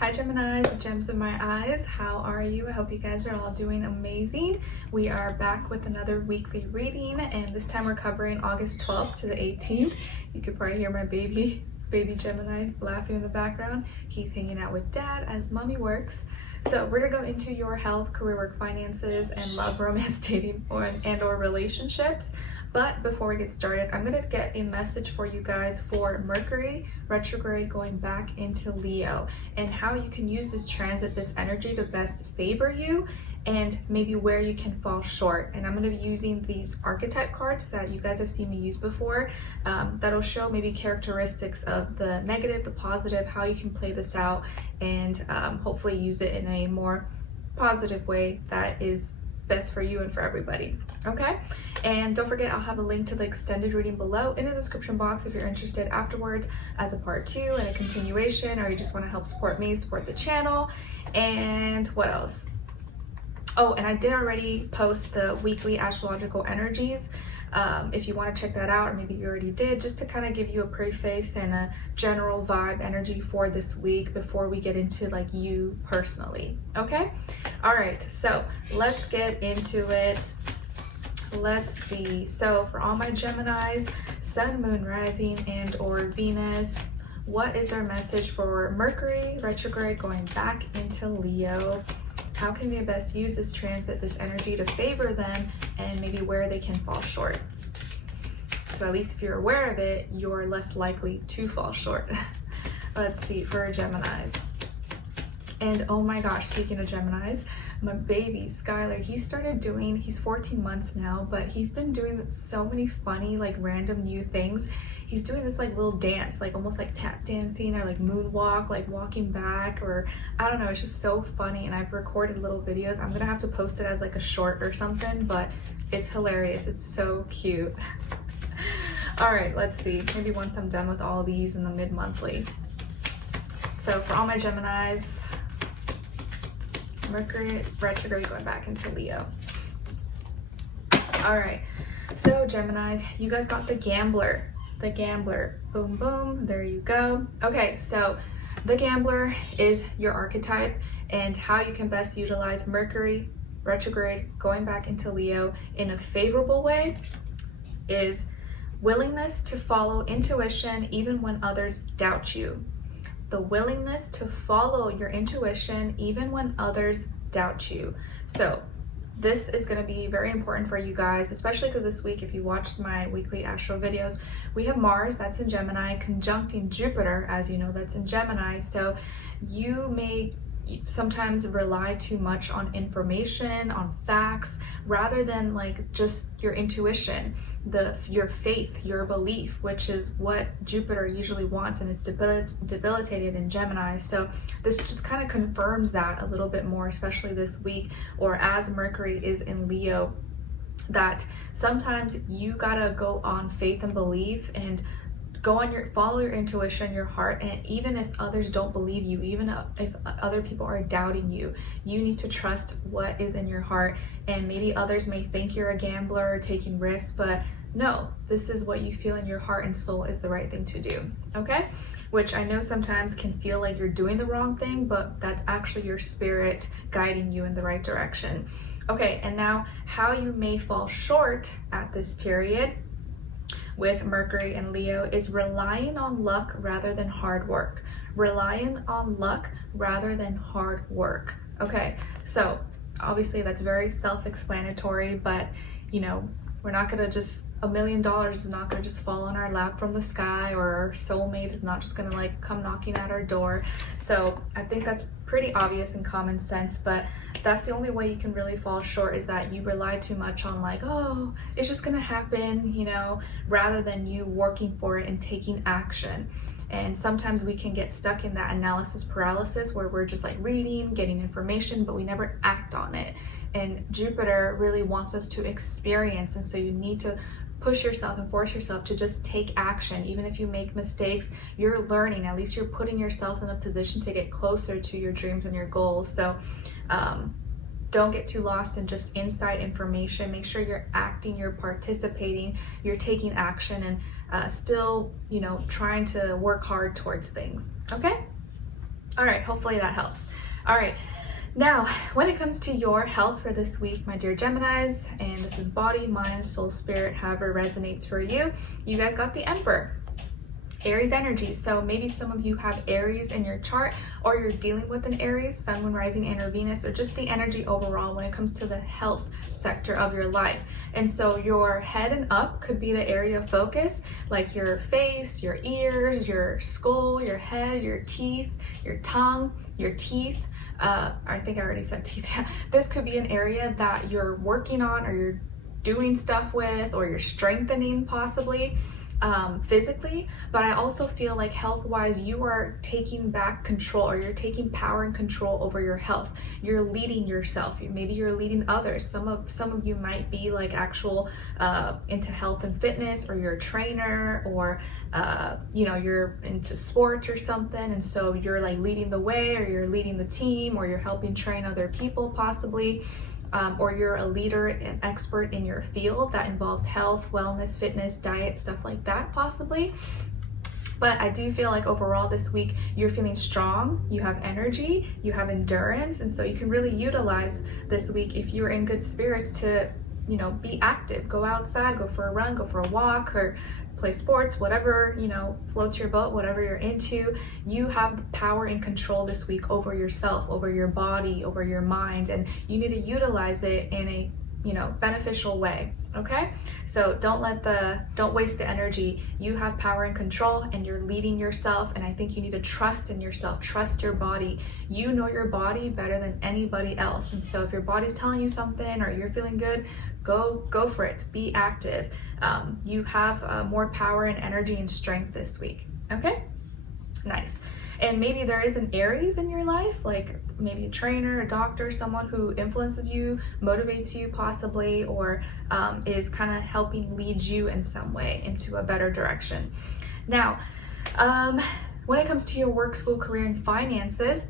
Hi Geminis, gems in my eyes. How are you? I hope you guys are all doing amazing. We are back with another weekly reading, and this time we're covering August 12th to the 18th. You could probably hear my baby Gemini laughing in the background. He's hanging out with dad as mommy works. So we're gonna go into your health, career, work, finances, and love, romance, dating, or relationships. But before we get started, I'm gonna get a message for you guys for Mercury retrograde going back into Leo, and how you can use this transit, this energy, to best favor you and maybe where you can fall short. And I'm going to be using these archetype cards that you guys have seen me use before, that'll show maybe characteristics of the negative, the positive, how you can play this out, and hopefully use it in a more positive way that is best for you and for everybody. Okay, and don't forget, I'll have a link to the extended reading below in the description box if you're interested afterwards as a part 2 and a continuation, or you just want to help support me, support the channel. And what else? Oh, and I did already post the weekly astrological energies. If you want to check that out, or maybe you already did, just to kind of give you a preface and a general vibe energy for this week before we get into like you personally. Okay, all right, so let's get into it. Let's see. So for all my Geminis, sun, moon, rising, and or Venus, what is their message for Mercury retrograde going back into Leo? How can they best use this transit, this energy, to favor them, and maybe where they can fall short? So at least if you're aware of it, you're less likely to fall short. Let's see, for Geminis. And oh my gosh, speaking of Geminis, my baby Skylar, he's 14 months now, but he's been doing so many funny, like random new things. He's doing this like little dance, like almost like tap dancing, or like moonwalk, like walking back, or I don't know, it's just so funny. And I've recorded little videos. I'm gonna have to post it as like a short or something, but it's hilarious. It's so cute. All right, let's see, maybe once I'm done with all these in the mid-monthly. So for all my Geminis, Mercury retrograde going back into Leo. All right, so Geminis, you guys got the Gambler. The Gambler, boom, boom, there you go. Okay, so the Gambler is your archetype, and how you can best utilize Mercury retrograde going back into Leo in a favorable way is willingness to follow intuition even when others doubt you. The willingness to follow your intuition even when others doubt you. So this is going to be very important for you guys, especially because this week, if you watched my weekly astro videos, we have Mars, that's in Gemini, conjuncting Jupiter, as you know, that's in Gemini. So you may sometimes rely too much on information, on facts, rather than like just your intuition, your faith, your belief, which is what Jupiter usually wants, and it's debilitated in Gemini. So this just kind of confirms that a little bit more, especially this week, or as Mercury is in Leo, that sometimes you gotta go on faith and belief, and follow your intuition, your heart. And even if others don't believe you, even if other people are doubting you, you need to trust what is in your heart. And maybe others may think you're a gambler or taking risks, but no, this is what you feel in your heart and soul is the right thing to do. Okay, which I know sometimes can feel like you're doing the wrong thing, but that's actually your spirit guiding you in the right direction. Okay, and now how you may fall short at this period with Mercury and Leo is relying on luck rather than hard work. Relying on luck rather than hard work. Okay, so obviously that's very self-explanatory, but you know, we're not gonna just, $1 million is not gonna just fall on our lap from the sky, or our soulmate is not just gonna like come knocking at our door. So I think that's pretty obvious and common sense, but that's the only way you can really fall short, is that you rely too much on like, oh, it's just gonna happen, you know, rather than you working for it and taking action. And sometimes we can get stuck in that analysis paralysis where we're just like reading, getting information, but we never act on it. And Jupiter really wants us to experience, and so you need to push yourself and force yourself to just take action. Even if you make mistakes, you're learning. At least you're putting yourself in a position to get closer to your dreams and your goals. So don't get too lost in just inside information. Make sure you're acting, you're participating, you're taking action, and still, you know, trying to work hard towards things. Okay? All right, hopefully that helps. All right, now when it comes to your health for this week, my dear Geminis, and this is body, mind, soul, spirit, however resonates for you, you guys got the Emperor. Aries energy. So maybe some of you have Aries in your chart, or you're dealing with an Aries, Sun, Moon, Rising, and or Venus, or just the energy overall when it comes to the health sector of your life. And so your head and up could be the area of focus, like your face, your ears, your skull, your head, your teeth, your tongue, your teeth. I think I already said teeth. This could be an area that you're working on, or you're doing stuff with, or you're strengthening possibly. Physically, but I also feel like health-wise, you are taking back control, or you're taking power and control over your health. You're leading yourself. Maybe you're leading others. Some of you might be like actual into health and fitness, or you're a trainer, or you know, you're into sports or something, and so you're like leading the way, or you're leading the team, or you're helping train other people possibly. Or you're a leader and expert in your field that involves health, wellness, fitness, diet, stuff like that possibly. But I do feel like overall this week, you're feeling strong, you have energy, you have endurance, and so you can really utilize this week if you're in good spirits to, you know, be active, go outside, go for a run, go for a walk, or play sports, whatever, you know, floats your boat, whatever you're into. You have the power and control this week over yourself, over your body, over your mind, and you need to utilize it in a, you know, beneficial way. Okay, so don't waste the energy. You have power and control, and you're leading yourself, and I think you need to trust in yourself, trust your body. You know your body better than anybody else, and so if your body's telling you something, or you're feeling good, go for it. Be active. You have more power and energy and strength this week. Okay, nice. And maybe there is an Aries in your life, like maybe a trainer, a doctor, someone who influences you, motivates you possibly, or is kind of helping lead you in some way into a better direction. Now, when it comes to your work, school, career, and finances,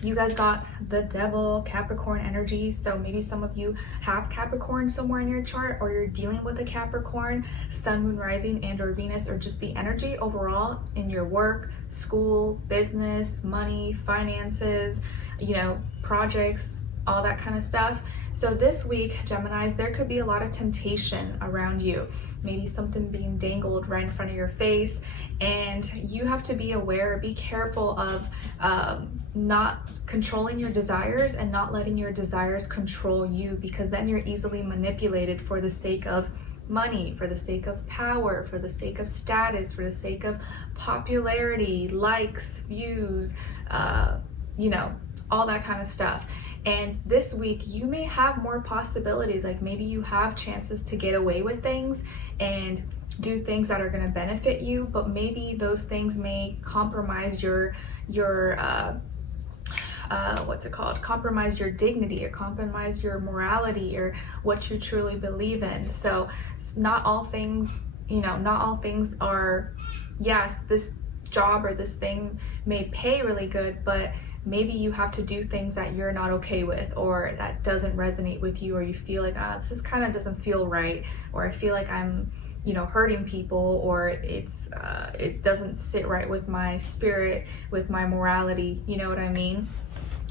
you guys got the Devil, Capricorn energy. So maybe some of you have Capricorn somewhere in your chart, or you're dealing with a Capricorn, Sun, Moon, Rising, and or Venus, or just the energy overall in your work, school, business, money, finances, you know, projects, all that kind of stuff. So this week, Geminis, there could be a lot of temptation around you. Maybe something being dangled right in front of your face, and you have to be aware, be careful of not controlling your desires and not letting your desires control you, because then you're easily manipulated for the sake of money, for the sake of power, for the sake of status, for the sake of popularity, likes, views, you know, all that kind of stuff. And this week you may have more possibilities, like maybe you have chances to get away with things and do things that are going to benefit you, but maybe those things may compromise your what's it called? Compromise your dignity, or compromise your morality, or what you truly believe in. So not all things, you know, not all things are, yes, this job or this thing may pay really good, but maybe you have to do things that you're not okay with, or that doesn't resonate with you, or you feel like, this is kind of doesn't feel right, or I feel like I'm, you know, hurting people, or it doesn't sit right with my spirit, with my morality, you know what I mean?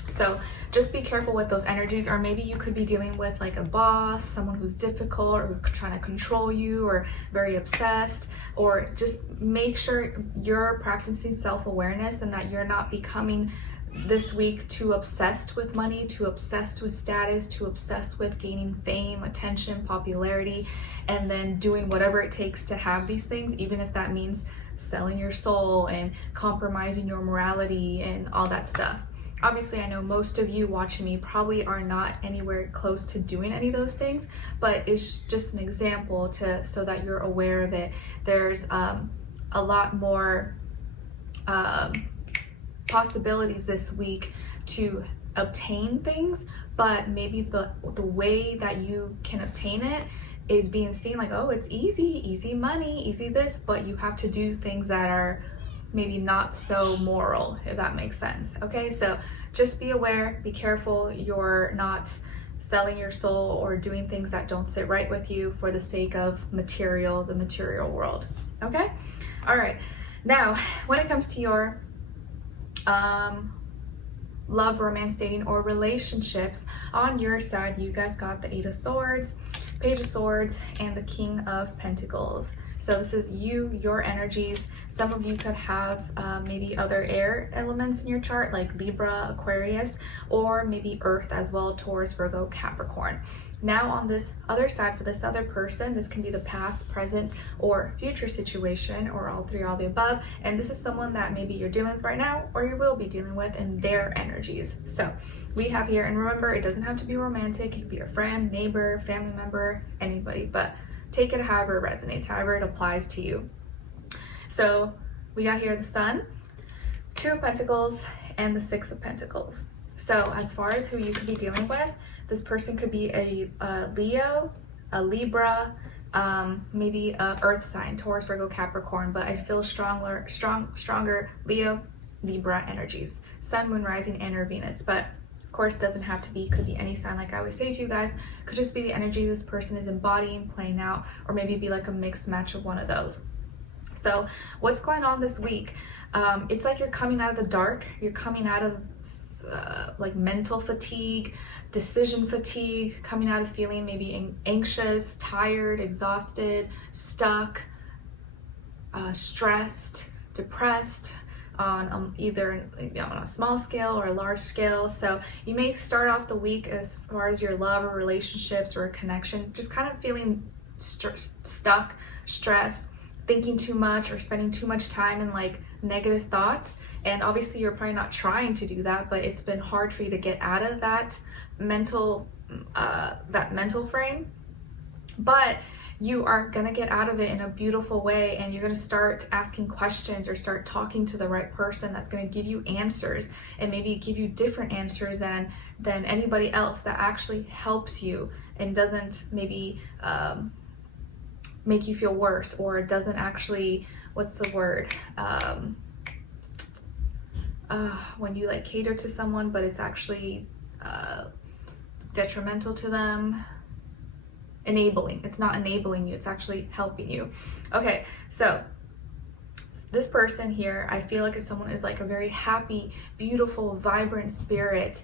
So just be careful with those energies. Or maybe you could be dealing with like a boss, someone who's difficult, or trying to control you, or very obsessed. Or just make sure you're practicing self-awareness, and that you're not becoming this week too obsessed with money, too obsessed with status, too obsessed with gaining fame, attention, popularity, and then doing whatever it takes to have these things, even if that means selling your soul and compromising your morality and all that stuff. Obviously, I know most of you watching me probably are not anywhere close to doing any of those things, but it's just an example so that you're aware of it. There's a lot more possibilities this week to obtain things, but maybe the way that you can obtain it is being seen like, oh, it's easy money, easy this, but you have to do things that are maybe not so moral, if that makes sense. Okay, so just be aware, be careful, you're not selling your soul or doing things that don't sit right with you for the sake of the material world. Okay, all right. Now, when it comes to your love, romance, dating, or relationships. On your side, you guys got the 8 of Swords, Page of Swords, and the King of Pentacles. So this is you, your energies. Some of you could have maybe other air elements in your chart, like Libra, Aquarius, or maybe Earth as well, Taurus, Virgo, Capricorn. Now on this other side, for this other person, this can be the past, present, or future situation, or all three, all the above. And this is someone that maybe you're dealing with right now, or you will be dealing with, in their energies. So we have here, and remember, it doesn't have to be romantic. It could be a friend, neighbor, family member, anybody, but take it however it resonates, however it applies to you. So we got here the Sun, 2 of Pentacles, and the 6 of Pentacles. So as far as who you could be dealing with, this person could be a Leo, a Libra, maybe a Earth sign, Taurus, Virgo, Capricorn, but I feel stronger Leo, Libra energies, Sun, Moon, Rising, and or Venus. But of course, doesn't have to be, could be any sign, like I always say to you guys. Could just be the energy this person is embodying, playing out, or maybe be like a mixed match of one of those. So what's going on this week? It's like you're coming out of the dark. You're coming out of like mental fatigue, decision fatigue, coming out of feeling maybe anxious, tired, exhausted, stuck, stressed, depressed, on either on a small scale or a large scale. So you may start off the week, as far as your love or relationships or a connection, just kind of feeling stuck, stressed, thinking too much, or spending too much time in like negative thoughts. And obviously you're probably not trying to do that, but it's been hard for you to get out of that mental frame. But you are gonna get out of it in a beautiful way, and you're gonna start asking questions or start talking to the right person that's gonna give you answers, and maybe give you different answers than anybody else, that actually helps you and doesn't maybe make you feel worse, or doesn't actually, what's the word, when you like cater to someone but it's actually detrimental to them. Enabling. It's not enabling you, it's actually helping you. Okay, so this person here, I feel like someone is like a very happy, beautiful, vibrant spirit.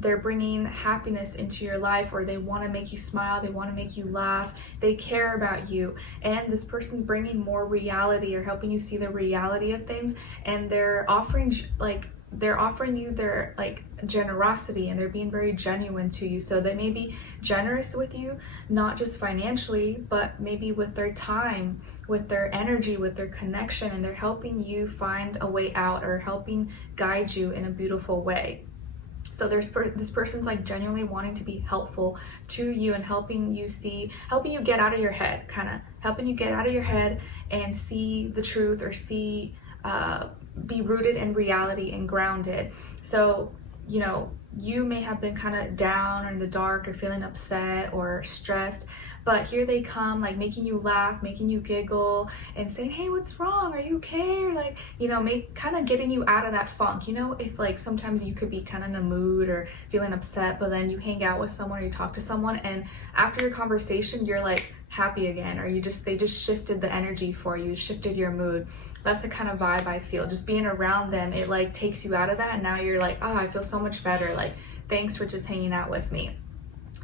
They're bringing happiness into your life, or they want to make you smile, they want to make you laugh, they care about you, and this person's bringing more reality, or helping you see the reality of things, and they're offering you their like generosity, and they're being very genuine to you. So they may be generous with you, not just financially, but maybe with their time, with their energy, with their connection, and they're helping you find a way out, or helping guide you in a beautiful way. So this person's like genuinely wanting to be helpful to you, and helping you get out of your head, kind of helping you get out of your head and see the truth, or be rooted in reality and grounded. So, you know, you may have been kind of down or in the dark, or feeling upset or stressed, but here they come, like making you laugh, making you giggle, and saying, hey, what's wrong? Are you okay? Or like, you know, kind of getting you out of that funk. You know, if like sometimes you could be kind of in a mood or feeling upset, but then you hang out with someone, or you talk to someone, and after your conversation, you're like happy again, or they just shifted the energy for you, shifted your mood. That's the kind of vibe I feel. Just being around them, it like takes you out of that, and now you're like, oh, I feel so much better. Like, thanks for just hanging out with me.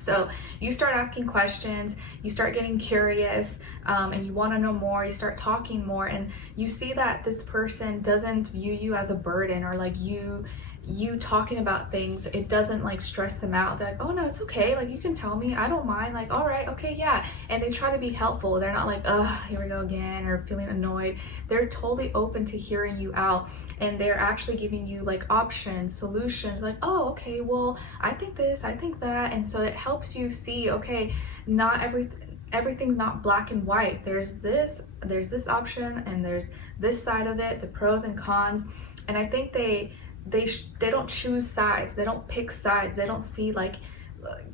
So you start asking questions, you start getting curious, and you want to know more, you start talking more, and you see that this person doesn't view you as a burden, or like you talking about things, it doesn't like stress them out. They're like, oh no, it's okay, like you can tell me, I don't mind, like all right, okay, yeah. And they try to be helpful. They're not like, ugh, here we go again, or feeling annoyed. They're totally open to hearing you out, and they're actually giving you like options, solutions, like, oh okay, well I think this, I think that. And so it helps you see, okay, not everything's not black and white. There's this option, and there's this side of it, the pros and cons. And I think they don't choose sides, they don't pick sides, they don't see like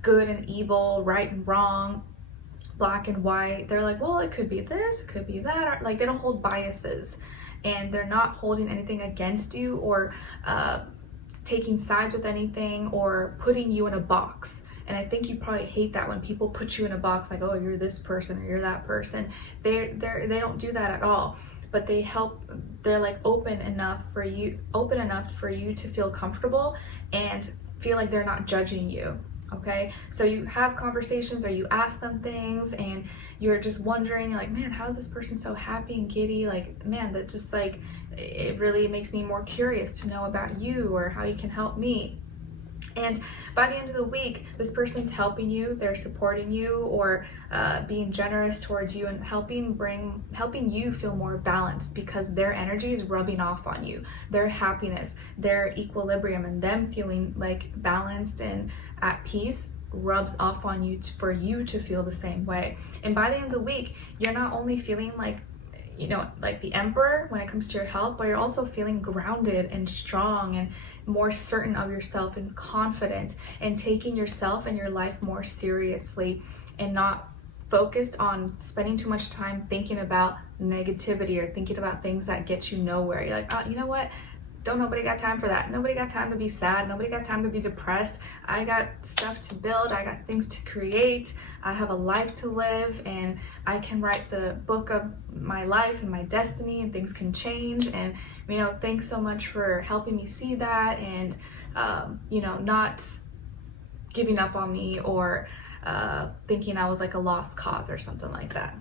good and evil, right and wrong, black and white. They're like, well, it could be this, it could be that. Like, they don't hold biases, and they're not holding anything against you, or taking sides with anything, or putting you in a box. And I think you probably hate that when people put you in a box, like, oh, you're this person or you're that person. They don't do that at all. but they're like open enough for you to feel comfortable and feel like they're not judging you. Okay, so you have conversations or you ask them things and you're just wondering, like, man, how is this person so happy and giddy? Like, man, that just like, it really makes me more curious to know about you or how you can help me. And by the end of the week, this person's helping you, they're supporting you, or being generous towards you and helping you feel more balanced, because their energy is rubbing off on you. Their happiness, their equilibrium, and them feeling like balanced and at peace rubs off on you for you to feel the same way. And by the end of the week, you're not only feeling like, you know, like the emperor when it comes to your health, but you're also feeling grounded and strong and more certain of yourself and confident and taking yourself and your life more seriously, and not focused on spending too much time thinking about negativity or thinking about things that get you nowhere. You're like, oh, you know what? Nobody got time for that. Nobody got time to be sad. Nobody got time to be depressed. I got stuff to build. I got things to create. I have a life to live, and I can write the book of my life and my destiny, and things can change. And, you know, thanks so much for helping me see that, and, you know, not giving up on me or thinking I was like a lost cause or something like that.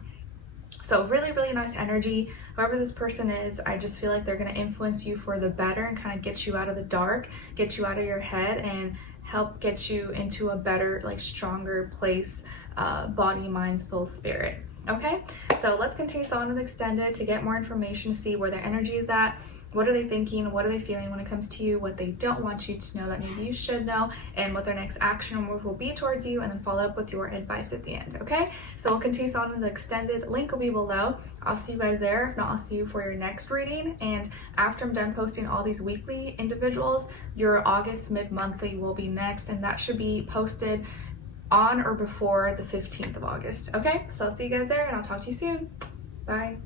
So really, really nice energy. Whoever this person is, I just feel like they're going to influence you for the better and kind of get you out of the dark, get you out of your head, and help get you into a better, like stronger place, body, mind, soul, spirit. Okay, so let's continue on to the extended to get more information, to see where their energy is at. What are they thinking? What are they feeling when it comes to you? What they don't want you to know that maybe you should know, and what their next action or move will be towards you, and then follow up with your advice at the end, okay? So we'll continue on in the extended. Link will be below. I'll see you guys there. If not, I'll see you for your next reading. And after I'm done posting all these weekly individuals, your August mid-monthly will be next, and that should be posted on or before the 15th of August, okay? So I'll see you guys there, and I'll talk to you soon. Bye.